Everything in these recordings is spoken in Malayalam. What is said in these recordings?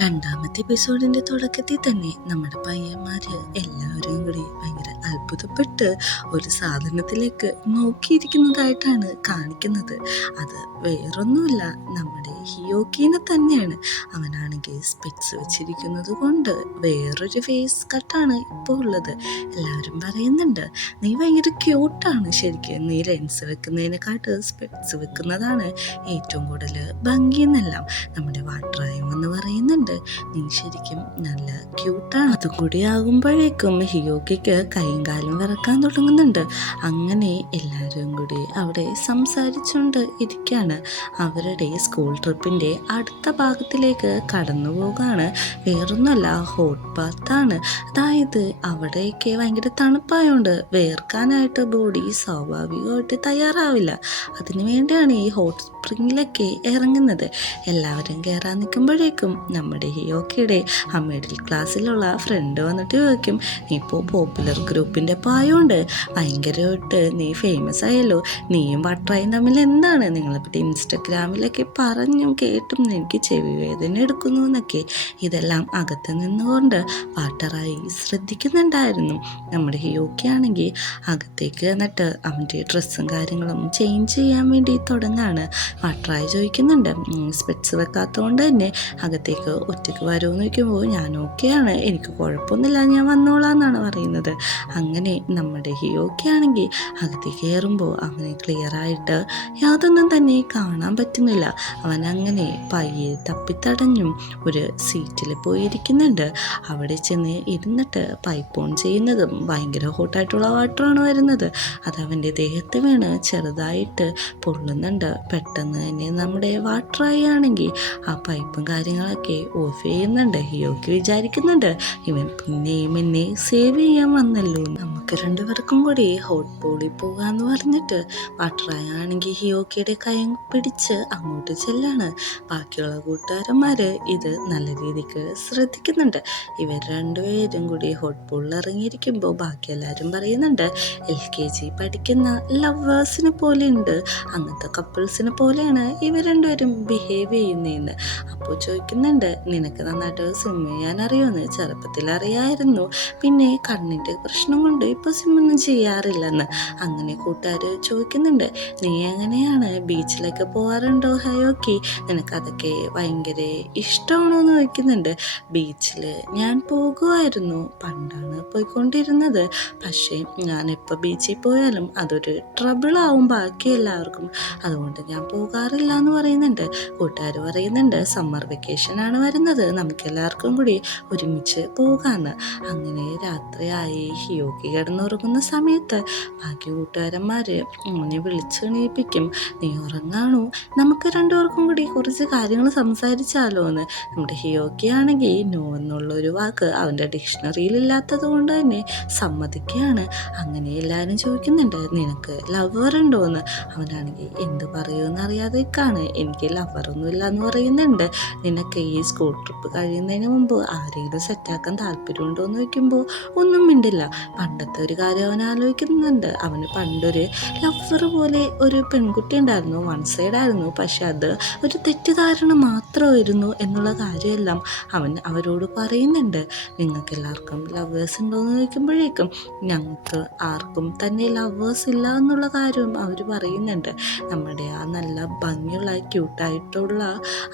രണ്ടാമത്തെ എപ്പിസോഡിന്റെ തുടക്കത്തിൽ തന്നെ നമ്മുടെ പയ്യന്മാര് എല്ലാവരും കൂടി ഭയങ്കര അത്ഭുതപ്പെട്ട് ഒരു സാധനത്തിലേക്ക് നോക്കിയിരിക്കുന്നതായിട്ടാണ് കാണിക്കുന്നത്. അത് വേറൊന്നുമല്ല, നമ്മുടെ ഹിയോക്കിനെ തന്നെയാണ്. അവനാണെങ്കിൽ സ്പെക്സ് വെച്ചിരിക്കുന്നത് കൊണ്ട് വേറൊരു ഫേസ് കട്ടാണ് ഇപ്പോൾ ഉള്ളത്. എല്ലാവരും പറയുന്നുണ്ട്, നീ ഭയങ്കര ക്യൂട്ടാണ്. ശരിക്കും നീ ലെൻസ് വെക്കുന്നതിനെക്കാട്ട് സ്പെക്സ് വെക്കുന്നതാണ് ഏറ്റവും കൂടുതൽ ഭംഗിയെന്നെല്ലാം നമ്മുടെ വാട്ടറായും എന്ന് പറയുന്നുണ്ട്. നീ ശരിക്കും നല്ല ക്യൂട്ടാണ്. അതുകൂടി ആകുമ്പോഴേക്കും ഹിയോക്കിക്ക് കൈയും കാലും വിറക്കാൻ തുടങ്ങുന്നുണ്ട്. അങ്ങനെ എല്ലാവരും കൂടി അവിടെ സംസാരിച്ചുകൊണ്ട് ഇരിക്കുകയാണ്. അവരുടെ സ്കൂൾ ട്രിപ്പിൻ്റെ അടുത്ത ഭാഗത്തിലേക്ക് കടന്നു പോകാണ്. വേറൊന്നുമല്ല, ഹോട്ട് ബാത്താണ്. അതായത് അവിടെയൊക്കെ ഭയങ്കര തണുപ്പായതുകൊണ്ട് വേർക്കാനായിട്ട് ബോഡി സ്വാഭാവികമായിട്ട് തയ്യാറാവില്ല. അതിനു വേണ്ടിയാണ് ഈ ഹോട്ട് സ്പ്രിങ്ങിലൊക്കെ ഇറങ്ങുന്നത്. എല്ലാവരും കയറാൻ നിൽക്കുമ്പോഴേക്കും നമ്മുടെ ഹിയോക്കിയുടെ ആ മിഡിൽ ക്ലാസ്സിലുള്ള ഫ്രണ്ട് വന്നിട്ട് ചോദിക്കും, നീ ഇപ്പോൾ പോപ്പുലർ ഗ്രൂപ്പിൻ്റെ പായമുണ്ട്, ഭയങ്കരമായിട്ട് നീ ഫേമസ് ആയല്ലോ, നീയും വട്ടറായും തമ്മിൽ എന്താണ്? നിങ്ങളെപ്പറ്റി ഇൻസ്റ്റഗ്രാമിലൊക്കെ പറഞ്ഞും കേട്ടും എനിക്ക് ചെവി വേദന എടുക്കുന്നു എന്നൊക്കെ. ഇതെല്ലാം അകത്ത് നിന്നുകൊണ്ട് വാട്ടറായി ശ്രദ്ധിക്കുന്നുണ്ടായിരുന്നു. നമ്മുടെ ഹിയോക്കി ആണെങ്കിൽ അകത്തേക്ക് എന്നിട്ട് അവൻ്റെ ഡ്രസ്സും കാര്യങ്ങളും ചേഞ്ച് ചെയ്യാൻ വേണ്ടി തുടങ്ങാണ്. വാട്ടറായി ചോദിക്കുന്നുണ്ട്, സ്പെക്സ് വെക്കാത്തതുകൊണ്ട് തന്നെ അകത്തേക്ക് ഒറ്റയ്ക്ക് വരുമെന്ന് ചോദിക്കുമ്പോൾ ഞാൻ ഓക്കെയാണ്, എനിക്ക് കുഴപ്പമൊന്നുമില്ല, ഞാൻ വന്നോളാം എന്നാണ് പറയുന്നത്. അങ്ങനെ നമ്മുടെ ഹിയോക്കി ആണെങ്കിൽ അകത്തേക്ക് കയറുമ്പോൾ അവന് ക്ലിയറായിട്ട് യാതൊന്നും തന്നെ കാണാൻ പറ്റുന്നില്ല. അവൻ അങ്ങനെ പയ്യെ തപ്പിത്തടഞ്ഞും ഒരു സീറ്റിൽ പോയിരിക്കുന്നുണ്ട്. അവിടെ ചെന്ന് ഇരുന്നിട്ട് പൈപ്പ് ഓൺ ചെയ്യുന്നതും ഭയങ്കര ഹോട്ടായിട്ടുള്ള വാട്ടറാണ് വരുന്നത്. അത് അവൻ്റെ ദേഹത്ത് വീണ് ചെറുതായിട്ട് പൊള്ളുന്നുണ്ട്. പെട്ടെന്ന് തന്നെ നമ്മുടെ വാട്ടറായി ആണെങ്കിൽ ആ പൈപ്പും കാര്യങ്ങളൊക്കെ ഓഫ് ചെയ്യുന്നുണ്ട്. ഹിയോക്കി വിചാരിക്കുന്നുണ്ട്, ഇവൻ പിന്നെയും എന്നെ സേവ് ചെയ്യാൻ വന്നല്ലോ, നമുക്ക് രണ്ടുപേർക്കും കൂടി ഹോട്ട് പോളിൽ പോകാന്ന് പറഞ്ഞിട്ട് വാട്ടറായി ആണെങ്കിൽ ഹിയോക്കിയുടെ കൈ പിടിച്ച് അങ്ങോട്ട് ചെല്ലാണ്. ബാക്കിയുള്ള കൂട്ടുകാരന്മാര് ഇത് നല്ല രീതിക്ക് ശ്രദ്ധിക്കുന്നുണ്ട്. ഇവർ രണ്ടുപേരും കൂടി ഹോട്ട് പൂളിൽ ഇറങ്ങിയിരിക്കുമ്പോൾ ബാക്കി എല്ലാവരും പറയുന്നുണ്ട്, LKG പഠിക്കുന്ന ലവേഴ്സിനെ പോലെ ഉണ്ട്, അങ്ങനത്തെ കപ്പിൾസിനെ പോലെയാണ് ഇവർ രണ്ടുപേരും ബിഹേവ് ചെയ്യുന്നതെന്ന്. അപ്പോൾ ചോദിക്കുന്നുണ്ട്, നിനക്ക് നന്നായിട്ട് സ്വിം ചെയ്യാൻ അറിയുമെന്ന്? ചെറുപ്പത്തിൽ അറിയായിരുന്നു, പിന്നെ കണ്ണിൻ്റെ പ്രശ്നം കൊണ്ട് ഇപ്പോൾ സ്വിമ്മൊന്നും ചെയ്യാറില്ലെന്ന്. അങ്ങനെ കൂട്ടുകാർ ചോദിക്കുന്നുണ്ട്, നീ എങ്ങനെയാണ് ബീച്ചിലൊക്കെ പോകാറുണ്ടോ ഹയോക്കി? നിനക്കതൊക്കെ ഭയങ്കര ഇഷ്ടമാണോ എന്ന് ചോദിക്കുന്നുണ്ട്. ബീച്ചിൽ ഞാൻ പോകുമായിരുന്നു, പണ്ടാണ് പോയിക്കൊണ്ടിരുന്നത്. പക്ഷേ ഞാനിപ്പോൾ ബീച്ചിൽ പോയാലും അതൊരു ട്രബിളാവും ബാക്കി എല്ലാവർക്കും, അതുകൊണ്ട് ഞാൻ പോകാറില്ല എന്ന് പറയുന്നുണ്ട്. കൂട്ടുകാർ പറയുന്നുണ്ട്, സമ്മർ വെക്കേഷനാണ് വരുന്നത്, നമുക്കെല്ലാവർക്കും കൂടി ഒരുമിച്ച് പോകാമെന്ന്. അങ്ങനെ രാത്രിയായി. ഹിയോക്കി കിടന്നുറങ്ങുന്ന സമയത്ത് ബാക്കി കൂട്ടുകാരന്മാർ അവനെ വിളിച്ച് എണീപ്പിക്കും. നീ ഉറങ്ങാണോ, നമുക്ക് രണ്ടുപേർക്കും കൂടി കുറച്ച് കാര്യങ്ങൾ സംസാരിച്ചാലോ എന്ന്. നമ്മുടെ ഹിയോക്കി ആണെങ്കിൽ നോ എന്നുള്ളൊരു വാക്ക് അവൻ്റെ ഡിക്ഷണറിയിൽ ഇല്ലാത്തത് കൊണ്ട് തന്നെ സമ്മതിക്കുകയാണ്. അങ്ങനെ എല്ലാവരും ചോദിക്കുന്നുണ്ട്, നിനക്ക് ലവർ ഉണ്ടോ എന്ന്. അവനാണെങ്കിൽ എന്ത് പറയുമെന്ന് അറിയാതെ നിൽക്കാണ്. എനിക്ക് ലവറൊന്നുമില്ല എന്ന് പറയുന്നുണ്ട്. നിനക്ക് ഈ സ്കൂൾ ട്രിപ്പ് കഴിയുന്നതിന് മുമ്പ് ആരെങ്കിലും സെറ്റാക്കാൻ താല്പര്യമുണ്ടോ എന്ന് ചോദിക്കുമ്പോൾ ഒന്നും മിണ്ടില്ല. പണ്ടത്തെ ഒരു കാര്യം അവൻ ആലോചിക്കുന്നുണ്ട്. അവന് പണ്ടൊരു ലവർ പോലെ ഒരു പെൺകുട്ടി ഉണ്ടായിരുന്നു, വൺ സൈഡായിരുന്നു. പക്ഷെ അത് ഒരു തെറ്റിദ്ധാരണ മാത്രമായിരുന്നു എന്നുള്ള കാര്യമെല്ലാം അവൻ അവരോട് പറയുന്നുണ്ട്. നിങ്ങൾക്ക് എല്ലാവർക്കും ലവേഴ്സ് ഉണ്ടോ എന്ന് ചോദിക്കുമ്പോഴേക്കും ഞങ്ങൾക്ക് ആർക്കും തന്നെ ലവേഴ്സ് ഇല്ല എന്നുള്ള കാര്യവും അവർ പറയുന്നുണ്ട്. നമ്മുടെ ആ നല്ല ഭംഗിയുള്ള ക്യൂട്ടായിട്ടുള്ള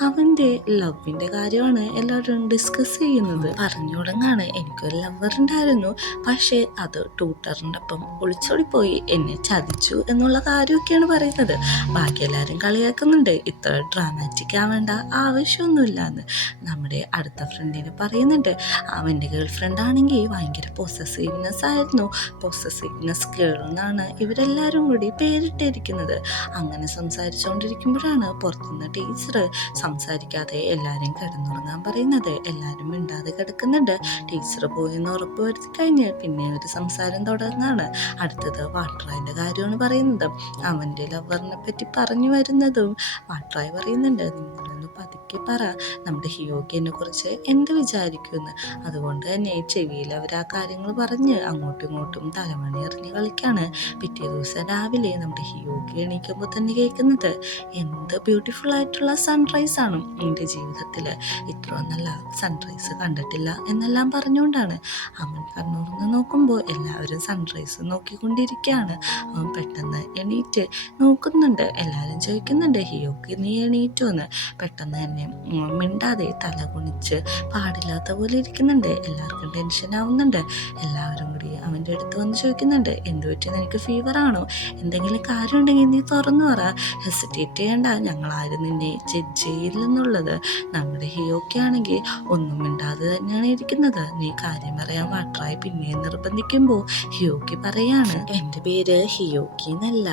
അവൻ്റെ ലവിൻ്റെ കാര്യമാണ് എല്ലാവരും ഡിസ്കസ് ചെയ്യുന്നത്. പറഞ്ഞു തുടങ്ങാണ്, എനിക്കൊരു ലവർ ഉണ്ടായിരുന്നു, പക്ഷേ അത് ട്യൂട്ടറിൻ്റെ ഒപ്പം ഒളിച്ചോടിപ്പോയി, എന്നെ ചതിച്ചു എന്നുള്ള കാര്യമൊക്കെയാണ് പറയുന്നത്. ബാക്കി എല്ലാവരും കളിയാക്കുന്നുണ്ട്, ഇത്ര ഡ്രാമാറ്റിക് ആവേണ്ട ആവശ്യമൊന്നുമില്ല എന്ന്. നമ്മുടെ അടുത്ത ഫ്രണ്ടിന് പറയുന്നുണ്ട്, അവൻ്റെ ഗേൾ ഫ്രണ്ട് ആണെങ്കിൽ ഭയങ്കര പൊസസീവ്നെസ് ആയിരുന്നു, പൊസസീവ്നെസ് ഗേൾ എന്നാണ് ഇവരെല്ലാവരും കൂടി പേരിട്ടിരിക്കുന്നത്. അങ്ങനെ സംസാരിച്ചുകൊണ്ടിരിക്കുമ്പോഴാണ് പുറത്തുനിന്ന് ടീച്ചർ സംസാരിക്കാതെ എല്ലാവരെയും കിടന്നുറങ്ങാൻ പറയുന്നത്. എല്ലാവരും മിണ്ടാതെ കിടക്കുന്നുണ്ട്. ടീച്ചർ പോയെന്ന് ഉറപ്പ് വരുത്തി കഴിഞ്ഞ് പിന്നെ ഒരു സംസാരം തുടങ്ങാണ്. അടുത്തത് വാട്ടറായിൻ്റെ കാര്യമാണ് പറയുന്നത്. അവൻ്റെ ലവറിനെ പറ്റി പറഞ്ഞു വരുന്നതും വാട്ടറായി പറയുന്നുണ്ട്, നിങ്ങളൊന്ന് പതുക്കെ പറ, നമ്മുടെ ഹിയോക്കിനെ കുറിച്ച് എന്ത് വിചാരിക്കുമെന്ന്. അതുകൊണ്ട് തന്നെ ചെവിയിൽ അവർ ആ കാര്യങ്ങൾ പറഞ്ഞ് അങ്ങോട്ടും ഇങ്ങോട്ടും തലമണി എറിഞ്ഞ് കളിക്കാണ്. പിറ്റേ ദിവസം രാവിലെ നമ്മുടെ ഹിയോക്കി എണീക്കുമ്പോൾ തന്നെ കേൾക്കുന്നത്, എന്ത് ബ്യൂട്ടിഫുൾ ആയിട്ടുള്ള സൺറൈസ് ആണ് എൻ്റെ ജീവിതത്തിൽ, ഇത്ര നല്ല സൺറൈസ് കണ്ടിട്ടില്ല എന്നെല്ലാം പറഞ്ഞുകൊണ്ടാണ് അവൻ കണ്ണൂർന്ന് നോക്കുമ്പോൾ എല്ലാവരും സൺറൈസ് നോക്കിക്കൊണ്ടിരിക്കുകയാണ്. അവൻ പെട്ടെന്ന് എണീറ്റ് നോക്കുന്നുണ്ട്. എല്ലാവരും ചോദിക്കുന്നുണ്ട്, ഹിയോക്ക് നീ എണീറ്റോ എന്ന്. പെട്ടെന്ന് തന്നെ മിണ്ടാതെ തല കുനിച്ച് പാടില്ലാത്ത പോലെ ഇരിക്കുന്നുണ്ട്. എല്ലാവർക്കും ടെൻഷൻ ആവുന്നുണ്ട്. എല്ലാവരും കൂടി അവൻ്റെ അടുത്ത് വന്ന് ചോദിക്കുന്നുണ്ട്, എന്ത് പറ്റി, നിനക്ക് ഫീവർ ആണോ, എന്തെങ്കിലും കാര്യമുണ്ടെങ്കിൽ നീ തുറന്നു പറ, ഹെസിറ്റേറ്റ് ചെയ്യണ്ട, ഞങ്ങളാരും നിന്നെ ജഡ്ജ് ചെയ്യില്ലെന്നുള്ളത്. നമ്മുടെ ഹിയോക്കി ആണെങ്കിൽ ഒന്നും മിണ്ടാതെ തന്നെയാണ് ഇരിക്കുന്നത്. നീ കാര്യം പറയാൻ വാട്ടറായി പിന്നെയും നിർബന്ധിക്കുമ്പോൾ ഹിയോക്കി പറയാണ്, എൻ്റെ പേര് ഹിയോക്കി എന്നല്ല,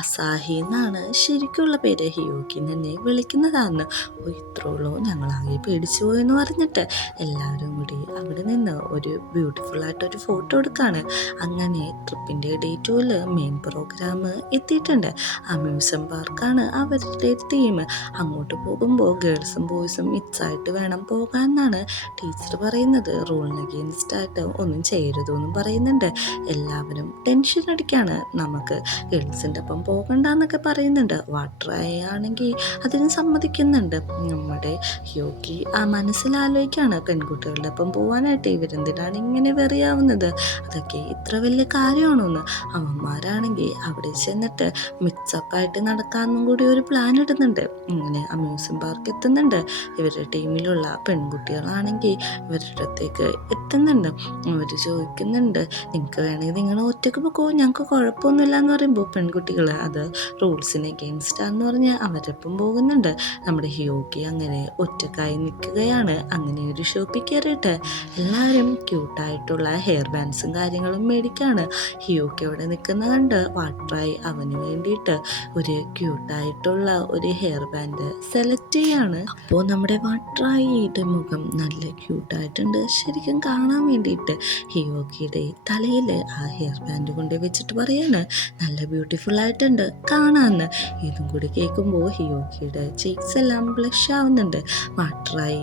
അസാഹി എന്നാണ് ശരിക്കുള്ള പേര്, ഹിയോക്കി എന്നെ വിളിക്കുന്നതാന്ന്. ഓ ഇത്രയുള്ളൂ, ഞങ്ങളാകെ പേടിച്ചു പോയെന്ന് പറഞ്ഞിട്ട് എല്ലാവരും കൂടി അവിടെ നിന്ന് ഒരു ബ്യൂട്ടിഫുൾ ആയിട്ടൊരു ഫോട്ടോ എടുക്കുകയാണ്. അങ്ങനെ ട്രിപ്പിൻ്റെ ഡേ 2 മെയിൻ പ്രോഗ്രാം എത്തിയിട്ടുണ്ട്. അമ്യൂസ്മെന്റ് പാർക്കാണ് അവരുടെ തീം. അങ്ങോട്ട് പോകുമ്പോൾ ഗേൾസും ബോയ്സും മിക്സായിട്ട് വേണം പോകാൻ എന്നാണ് ടീച്ചർ പറയുന്നത്. റൂളിന് അഗെയിൻസ്റ്റ് ആയിട്ട് ഒന്നും ചെയ്യരുതെന്നും പറയുന്നുണ്ട്. എല്ലാവരും ടെൻഷൻ അടിക്കുകയാണ്, നമുക്ക് ഗേൾസിൻ്റെ ഒപ്പം പോകണ്ടെന്നൊക്കെ പറയുന്നുണ്ട്. വാട്ടറായി ആണെങ്കിൽ അതിന് സമ്മതിക്കുന്നുണ്ട്. നമ്മുടെ യോക്കി മനസ്സിലാലോചിക്കുകയാണ്, പെൺകുട്ടികളുടെ ഒപ്പം പോകാനായിട്ട് ഇവരെന്തിനാണ് ഇങ്ങനെ വെറിയാവുന്നത്, അതൊക്കെ ഇത്ര വലിയ കാര്യമാണോന്ന്. അവന്മാരാണെങ്കിൽ അവിടെ ചെന്നിട്ട് മിക്സപ്പായിട്ട് നടക്കാമെന്നും കൂടി ഒരു പ്ലാൻ ഇടുന്നുണ്ട്. ഇങ്ങനെ അമ്യൂസ്മെന്റ് പാർക്ക് എത്തുന്നുണ്ട്. ഇവരുടെ ടീമിലുള്ള പെൺകുട്ടികളാണെങ്കിൽ ഇവരുടെ അടുത്തേക്ക് എത്തുന്നുണ്ട്. അവർ ചോദിക്കുന്നുണ്ട്, നിങ്ങൾക്ക് വേണമെങ്കിൽ നിങ്ങൾ ഒറ്റയ്ക്ക് പോകോ, ഞങ്ങൾക്ക് കുഴപ്പമൊന്നുമില്ല എന്ന് പറയുമ്പോൾ പെൺകുട്ടികൾ അത് റൂൾസിന് എഗെയിൻസ്റ്റ് ആണെന്ന് പറഞ്ഞ് അവരൊപ്പം പോകുന്നുണ്ട്. നമ്മുടെ ഹിയോക്കി അങ്ങനെ ഒറ്റക്കായി നിൽക്കുകയാണ്. അങ്ങനെ ഒരു ഷോപ്പിൽ കയറിയിട്ട് എല്ലാവരും ക്യൂട്ടായിട്ടുള്ള ഹെയർ ബാൻഡ്സും കാര്യങ്ങളും മേടിക്കാണ്. ഹിയോക്കി അവിടെ നിൽക്കുന്ന കണ്ട് വാട്ടറായി അവന് വേണ്ടിയിട്ട് ഒരു ക്യൂട്ടായിട്ടുള്ള ഒരു ഹെയർ ബാൻഡ് സെലക്ട് ചെയ്യാണ്. അപ്പോൾ നമ്മുടെ വാട്ടറായിയുടെ മുഖം നല്ല ക്യൂട്ടായിട്ടുണ്ട് ശരിക്കും കാണാൻ വേണ്ടിയിട്ട്. ഹിയോക്കിയുടെ തലയിൽ ആ ഹെയർ ബാൻഡ് കൊണ്ട് വെച്ചിട്ട് പറയാണ്, നല്ല ബ്യൂട്ടിഫുൾ ആയിട്ടുണ്ട് കാണാമെന്ന്. ഇതും കൂടി കേൾക്കുമ്പോൾ ഹിയോക്കിയുടെ ചീക്സ് എല്ലാം ബ്ലഷ് ആവുന്നുണ്ട്. വാട്ടറായി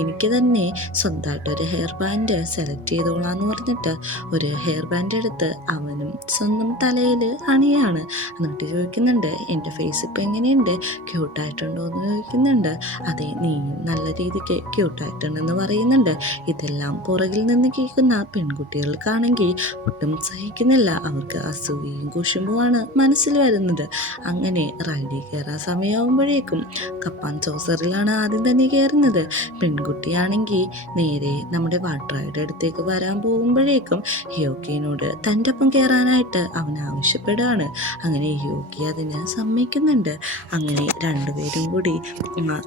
എനിക്ക് തന്നെ സ്വന്തമായിട്ടൊരു ഹെയർ ബാൻഡ് സെലക്ട് ചെയ്തോളാന്ന് പറഞ്ഞിട്ട് ഒരു ഹെയർ ബാൻഡ് എടുത്ത് അവനും സ്വന്തം തലയിൽ അണിയാണ്. എന്നിട്ട് ചോദിക്കുന്നുണ്ട്, എൻ്റെ ഫേസ് ഇപ്പം എങ്ങനെയുണ്ട്, ക്യൂട്ടായിട്ടുണ്ടോ എന്ന് ചോദിക്കുന്നുണ്ട്. അതെ, നീയും നല്ല രീതിക്ക് ക്യൂട്ടായിട്ടുണ്ടെന്ന് പറയുന്നുണ്ട്. ഇതെല്ലാം പുറകിൽ നിന്ന് കേൾക്കുന്ന പെൺകുട്ടികൾക്കാണെങ്കിൽ ഒട്ടും സഹിക്കുന്നില്ല. അവർക്ക് അസൂയയും കുശുമ്പുമാണ് മനസ്സിൽ വരുന്നത്. അങ്ങനെ റൈഡിൽ കയറാൻ സമയമാകുമ്പോഴേക്കും കപ്പാൻ സോസറിലാണ് ആദ്യം തന്നെ കയറുന്നത്. പെൺകുട്ടിയാണെങ്കിൽ നേരെ നമ്മുടെ വാട്ടറായുടെ അടുത്തേക്ക് വരാൻ പോകുമ്പോഴേക്കും ഹിയോക്കിനോട് തൻ്റെ ഒപ്പം കയറാനായിട്ട് അവൻ ആവശ്യപ്പെടുകയാണ്. അങ്ങനെ ഹിയോക്കി അതിന് സമ്മതിക്കുന്നുണ്ട്. അങ്ങനെ രണ്ടുപേരും കൂടി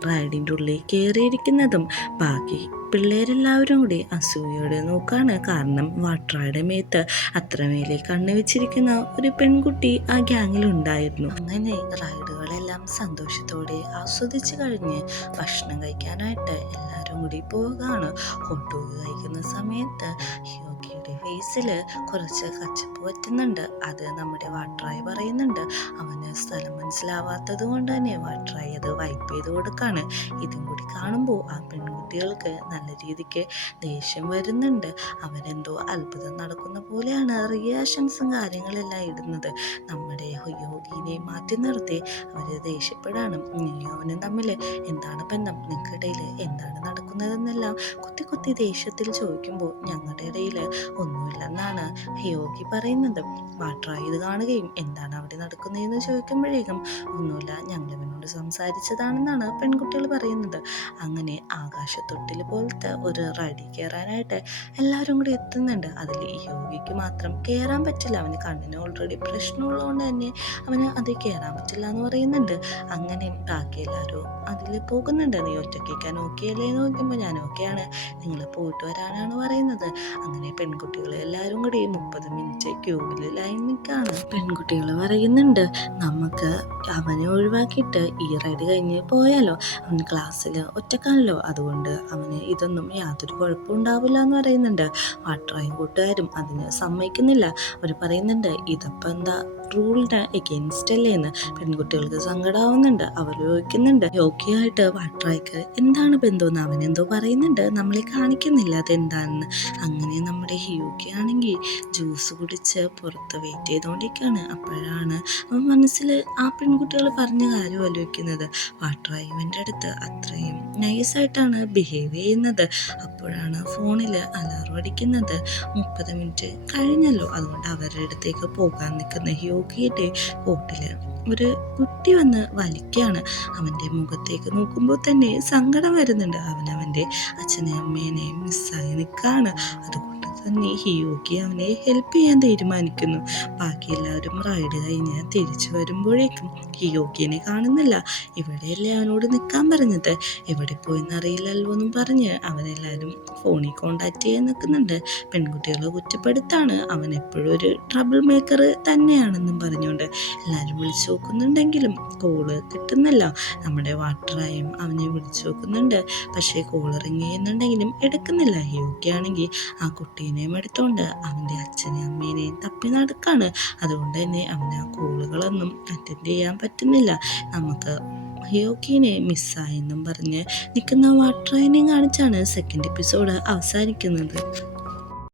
റൈഡിൻ്റെ ഉള്ളിൽ കയറിയിരിക്കുന്നതും ബാക്കി പിള്ളേരെല്ലാവരും കൂടി അസൂയയോടെ നോക്കാണ്. കാരണം വാട്ടറായുടെ മേത്ത് അത്രമേലെ കണ്ണു വെച്ചിരിക്കുന്ന ഒരു പെൺകുട്ടി ആ ഗ്യാങ്ങിലുണ്ടായിരുന്നു. അങ്ങനെ റൈഡുകളെല്ലാം സന്തോഷത്തോടെ ആസ്വദിച്ച് കഴിഞ്ഞ് ഭക്ഷണം കഴിക്കാനായിട്ട് എല്ലാവരും കൂടി പോവുകയാണ്. ഹോട്ട് ഡോഗ് കഴിക്കുന്ന സമയത്ത് ഹിയോക്കിയുടെ ഫേസിൽ കുറച്ച് കച്ചപ്പ് പറ്റുന്നുണ്ട്. അത് നമ്മുടെ വാട്ടറായി പറയുന്നുണ്ട്. അവന് സ്ഥലം മനസ്സിലാവാത്തത് കൊണ്ട് തന്നെ വാട്ടറായി അത് വൈപ്പ് ചെയ്ത് കൊടുക്കാണ്. ഇതും കൂടി കാണുമ്പോൾ ആ പെൺകുട്ടികൾക്ക് നല്ല രീതിക്ക് ദേഷ്യം വരുന്നുണ്ട്. അവരെന്തോ അത്ഭുതം നടക്കുന്ന പോലെയാണ് റിയാക്ഷൻസും കാര്യങ്ങളെല്ലാം ഇടുന്നത്. നമ്മുടെ യോഗിനെ മാറ്റി നിർത്തി അവർ ദേഷ്യപ്പെടാണ്. അവനും തമ്മിൽ എന്താണ് ബന്ധം, നിങ്ങൾക്കിടയിൽ എന്താണ് നടക്കുന്നതെന്നെല്ലാം കുത്തി കുത്തി ദേഷ്യത്തിൽ ചോദിക്കുമ്പോൾ ഞങ്ങളുടെ ഇടയിൽ ഒന്നുമില്ലെന്നാണ് യോഗി പറയുന്നത്. വാട്ടറായി ഇത് കാണുകയും എന്താണ് അവിടെ നടക്കുന്നതെന്ന് ചോദിക്കുമ്പോഴേക്കും ഒന്നുമില്ല, ഞങ്ങൾ ഇവനോട് സംസാരിച്ചതാണെന്നാണ് പെൺകുട്ടികൾ പറയുന്നത്. അങ്ങനെ ആകാശത്തൊട്ടിൽ പോലത്തെ ഒരു റൈഡിൽ കയറാനായിട്ട് എല്ലാവരും കൂടി എത്തുന്നുണ്ട്. അതിൽ ഈ യോഗിക്ക് മാത്രം കയറാൻ പറ്റില്ല. അവന് കണ്ണിന് ഓൾറെഡി പ്രശ്നമുള്ളതുകൊണ്ട് തന്നെ അവന് അതിൽ കയറാൻ പറ്റില്ല എന്ന് പറയുന്നുണ്ട്. അങ്ങനെ ബാക്കി എല്ലാവരും അതിൽ പോകുന്നുണ്ട്. നീ ഒറ്റയ്ക്കാൻ ഓക്കെയല്ലേ എന്ന് നോക്കുമ്പോൾ ഞാൻ ഓക്കെയാണ്, നിങ്ങൾ പോയിട്ട് വരാനാണ് പറയുന്നത്. അങ്ങനെ പെൺകുട്ടികൾ എല്ലാവരും കൂടി 30 മിനിറ്റ് ക്യൂവിൽ ലൈൻ നിൽക്കുകയാണ്. പെൺകുട്ടികൾ പറയുന്നുണ്ട്, നമുക്ക് അവനെ ഒഴിവാക്കിയിട്ട് ഈ റൈഡ് കഴിഞ്ഞ് പോയാലോ, അവൻ ക്ലാസ്സിൽ ഒറ്റക്കാണല്ലോ, അതുകൊണ്ട് അവന് ഇതൊന്നും യാതൊരു കുഴപ്പവും ഉണ്ടാവില്ല എന്ന് പറയുന്നുണ്ട്. വാട്ടറായും കൂട്ടുകാരും അതിന് സമ്മതിക്കുന്നില്ല. അവർ പറയുന്നുണ്ട്, ഇതപ്പം എന്താ റൂളിന് എഗെയിൻസ്റ്റ് അല്ലേ എന്ന് പെൺകുട്ടികൾക്ക് സങ്കടാവുന്നുണ്ട്. അവർ ചോദിക്കുന്നുണ്ട് യോഗ്യമായിട്ട് വാട്രായ്ക്ക് എന്താണ് ബന്ധമെന്ന്. അവനെന്തോ പറയുന്നുണ്ട്, നമ്മളെ കാണിക്കുന്നില്ല അതെന്താണെന്ന്. അങ്ങനെ നമ്മുടെ ഹിയോക്കിയാണെങ്കിൽ ജ്യൂസ് കുടിച്ച് പുറത്ത് വെയിറ്റ് ചെയ്തുകൊണ്ടിരിക്കുകയാണ്. അപ്പോഴാണ് അവൻ മനസ്സിൽ ആ പെൺകുട്ടികൾ പറഞ്ഞ കാര്യം ആലോചിക്കുന്നത്. വാട്രായി ഇവൻ്റെ അടുത്ത് അത്രയും നൈസായിട്ടാണ് ബിഹേവ് ചെയ്യുന്നത്. അപ്പോഴാണ് ഫോണിൽ അലാറം അടിക്കുന്നത്. 30 മിനിറ്റ് കഴിഞ്ഞല്ലോ. അതുകൊണ്ട് അവരുടെ അടുത്തേക്ക് പോകാൻ നിൽക്കുന്ന ഹിയോക്കിയുടെ കോട്ടിൽ ഒരു കുട്ടി വന്ന് വലിക്കുകയാണ്. അവൻ്റെ മുഖത്തേക്ക് നോക്കുമ്പോൾ തന്നെ സങ്കടം വരുന്നുണ്ട്. അവൻ്റെ അച്ഛനെയും അമ്മേനെയും മിസ്സായി നിൽക്കുകയാണ്. അതുകൊണ്ട് തന്നെ ഹിയോക്കി അവനെ ഹെൽപ്പ് ചെയ്യാൻ തീരുമാനിക്കുന്നു. ബാക്കി എല്ലാവരും റൈഡ് കഴിഞ്ഞ് തിരിച്ചു വരുമ്പോഴേക്കും ഹിയോക്കിനെ കാണുന്നില്ല. ഇവിടെയല്ലേ അവനോട് നിൽക്കാൻ പറഞ്ഞത്, എവിടെ പോയെന്ന് അറിയില്ലല്ലോ എന്നും പറഞ്ഞ് അവനെല്ലാവരും ഫോണിൽ കോണ്ടാക്ട് ചെയ്യാൻ നിൽക്കുന്നുണ്ട്. പെൺകുട്ടികളെ കുറ്റപ്പെടുത്താണ്, അവൻ എപ്പോഴും ഒരു ട്രബിൾ മേക്കർ തന്നെയാണെന്നും പറഞ്ഞുകൊണ്ട് എല്ലാവരും വിളിച്ചു നോക്കുന്നുണ്ടെങ്കിലും കോള് കിട്ടുന്നില്ല. നമ്മുടെ വാട്ടറായും അവനെ വിളിച്ചു നോക്കുന്നുണ്ട്, പക്ഷേ കോള് റിങ് ചെയ്യുന്നുണ്ടെങ്കിലും എടുക്കുന്നില്ല. ഹിയോക്കിയാണെങ്കിൽ ആ കുട്ടീനെയും എടുത്തുകൊണ്ട് അവൻ്റെ അച്ഛനെയും അമ്മേനെയും തപ്പി നടക്കാണ്. അതുകൊണ്ട് തന്നെ അവന് ആ കോളുകളൊന്നും അറ്റൻഡ് ചെയ്യാൻ പറ്റുന്നില്ല. നമുക്ക് ഹിയോക്കിനെ മിസ്സായെന്നും പറഞ്ഞ് നിൽക്കുന്ന വാട്ടറായിനെയും കാണിച്ചാണ് സെക്കൻഡ് എപ്പിസോഡ് അവസാനിക്കുന്നത്.